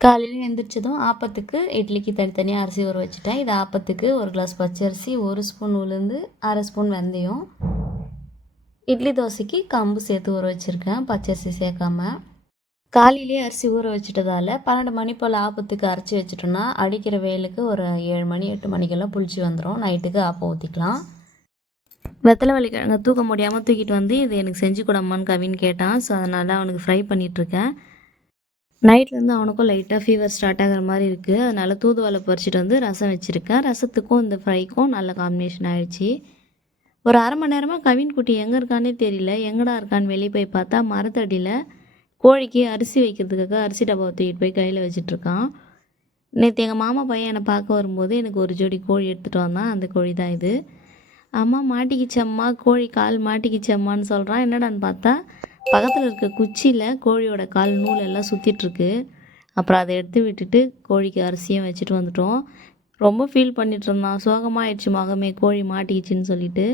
காலையில் எழுந்திரிச்சதும் ஆப்பத்துக்கு இட்லிக்கு தனித்தனியாக அரிசி ஊற வச்சுட்டேன். இது ஆப்பத்துக்கு 1 கிளாஸ் பச்சரிசி, 1 ஸ்பூன் உளுந்து, 1/2 ஸ்பூன் வெந்தயம். இட்லி தோசைக்கு கம்பு சேர்த்து ஊற வச்சுருக்கேன், பச்சரிசி சேர்க்காம. காலையிலேயே அரிசி ஊற வச்சுட்டதால் 12 மணி போல் ஆப்பத்துக்கு அரைச்சி வச்சுட்டோன்னா அடிக்கிற வெயிலுக்கு ஒரு 7 மணி 8 மணிக்கெல்லாம் புளிச்சு வந்துடும். நைட்டுக்கு ஆப்பம் ஊற்றிக்கலாம். வெத்தலை வள்ளிக்கிழங்க தூக்க முடியாமல் தூக்கிட்டு வந்து இது எனக்கு செஞ்சு கொடும்மான்னு கவின்னு கேட்டான். ஸோ அதனால் அவனுக்கு ஃப்ரை பண்ணிகிட்ருக்கேன். நைட்லேருந்து அவனுக்கும் லைட்டாக ஃபீவர் ஸ்டார்ட் ஆகிற மாதிரி இருக்குது. அதனால் தூதுவளை பறிச்சிட்டு வந்து ரசம் வச்சுருக்கேன். ரசத்துக்கும் இந்த ஃப்ரைக்கும் நல்ல காம்பினேஷன் ஆகிடுச்சி. ஒரு அரை மணி நேரமாக கவின் குட்டி எங்கே இருக்கானே தெரியல. எங்கடா இருக்கான்னு வெளியே போய் பார்த்தா மரத்தடியில் கோழிக்கு அரிசி வைக்கிறதுக்காக அரிசி டப்பாவை தூக்கிட்டு போய் கையில் வச்சிட்ருக்கான். நேற்று எங்கள் மாமா பையன் என்னை பார்க்க வரும்போது எனக்கு ஒரு ஜோடி கோழி எடுத்துகிட்டு வந்தான். அந்த கோழி தான் இது. அம்மா மாட்டிக்கிச்சம்மா, கோழி கால் மாட்டிக்கிச்சம்மான்னு சொல்கிறான். என்னடான்னு பார்த்தா பக்கத்தில் இருக்க குச்சியில் கோழியோட கால் நூல் எல்லாம் சுற்றிட்டுருக்கு. அப்புறம் அதை எடுத்து விட்டுட்டு கோழிக்கு அரிசியும் வச்சுட்டு வந்துட்டோம். ரொம்ப ஃபீல் பண்ணிகிட்டு இருந்தான். சோகமாகிடுச்சு மகமே கோழி மாட்டிக்கிச்சின்னு சொல்லிட்டு.